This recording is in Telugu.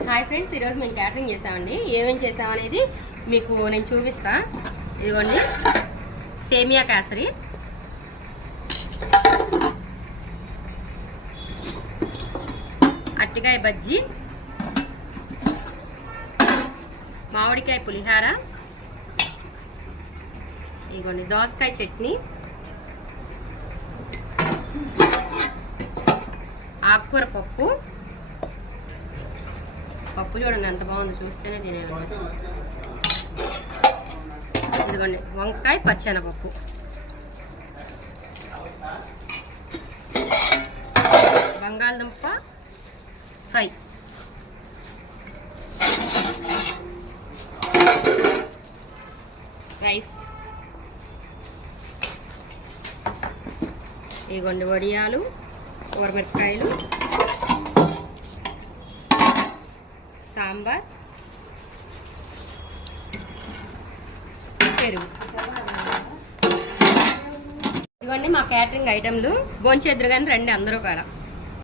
హాయ్ ఫ్రెండ్స్, ఈరోజు మేము క్యాటరింగ్ చేసామండి. ఏమేమి చేసామనేది మీకు నేను చూపిస్తా. ఇదిగోండి సేమియా కేసరి, అట్టికాయ బజ్జీ, మామిడికాయ పులిహార, ఇదిగోండి దోసకాయ చట్నీ, ఆకుకూర పప్పు. పప్పు చూడండి ఎంత బాగుంది, చూస్తేనే తినేయాలి. ఇదిగోండి వంకాయ పచ్చెనపప్పు, బంగాళదుంప ఫ్రై, రైస్, ఇదిగోండి వడియాలు, కూరమిరపకాయలు, సాంబార్, పెరుగు. ఇదిగోండి మా క్యాటరింగ్ ఐటెంలు. భోంచేద్దురు కానీ రండి అందరూ కూడా.